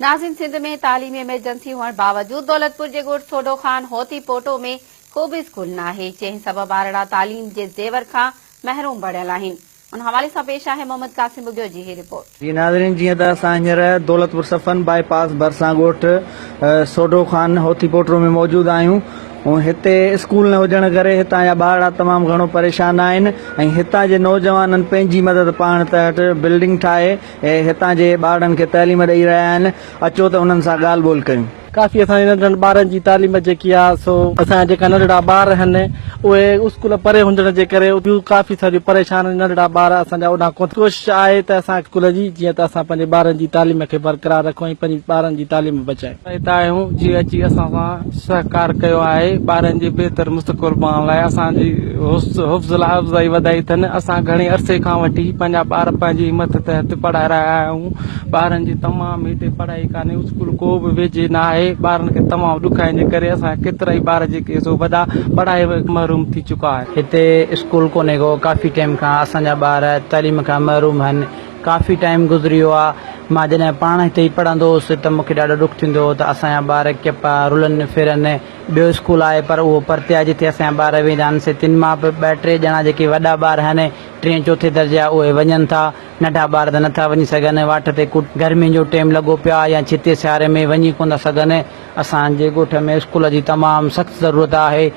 नाज़रीन, सिंध में तालीमी इमरजेंसी हुअण बावजूद दौलतपुर जे ॻोठ सोडो खान होती पोटो में को बि स्कूल न आहे, जंहिं सबब ॿारड़ा तालीम जे ज़ेवर खां महरूम बणियल आहिनि। उन हवाले सां पेश आहे मोहम्मद कासिम बुगियो जी ही रिपोर्ट। जी नाज़रीन, जीअं त असां हींअर दौलतपुर सफ़न बाईपास भरिसां ॻोठ सोडो खान होती पोटो में मौजूदु आहियूं। ऐं हिते स्कूल न हुजण करे हितां जा ॿार तमामु घणो परेशान आहिनि ऐं हितां जे नौजवाननि पंहिंजी मदद पाण तहत बिल्डिंग ठाहे ऐं हितां जे ॿारनि खे तइलीम ॾेई रहिया आहिनि। अचो त उन्हनि सां ॻाल्हि ॿोल कयूं। काफ़ी असांजे नंढड़नि ॿारनि जी तालीम जेकी आहे सो असांजा जेका नंढड़ा ॿार आहिनि उहे स्कूल परे हुजण जे करे ॿियूं काफ़ी सारियूं परेशान नंढड़ा ॿार असांजा ओॾां कोशिशि आहे त असां स्कूल जी जीअं त असां पंहिंजे ॿारनि जी तालीम खे बरक़रार रखूं ऐं पंहिंजी ॿारनि जी तालीम बचायूं। हितां आहियूं जीअं अची असां सां सहकार कयो आहे ॿारनि जे बहितर मुस्तक़बिल बणाइण लाइ। असांजी हुफ़्ज़ुल अफ़ज़ाई वधाई अथनि। असां घणे अरसे खां वठी पंहिंजा ॿार पंहिंजी हिमत तहत पढ़ाए रहिया आहियूं। ॿारनि जी तमामु हिते पढ़ाई कान्हे, स्कूल को बि वेझे न आहे। ॿारनि खे तमामु ॾुखाइण जे करे असां केतिरा ई ॿार जेके सो वॾा पढ़ाई महरूम थी चुका आहे। हिते स्कूल कोन्हे को, काफ़ी टाइम खां असांजा ॿार तालीम खां महरूम आहिनि। काफ़ी टाइम गुज़रियो आहे। मां जॾहिं पाण हिते ई पढ़ंदो हुउसि त मूंखे ॾाढो ॾुख थींदो हो त असांजा ॿार किपा रुलनि फिरनि। ॿियो स्कूल आहे पर उहो परते आहे जिते असांजा ॿार वेंदा आहिनि। सितिन मां बि ॿ टे ॼणा जेके वॾा ॿार आहिनि 3 4 दर्जा उहे वञनि था, नंढा ॿार त नथा वञी सघनि। वाट ते गर्मियुनि जो टाइम लॻो पियो आहे या छिते सियारे में वञी कोन था सघनि। असांजे ॻोठ में स्कूल जी तमामु सख़्तु ज़रूरत आहे।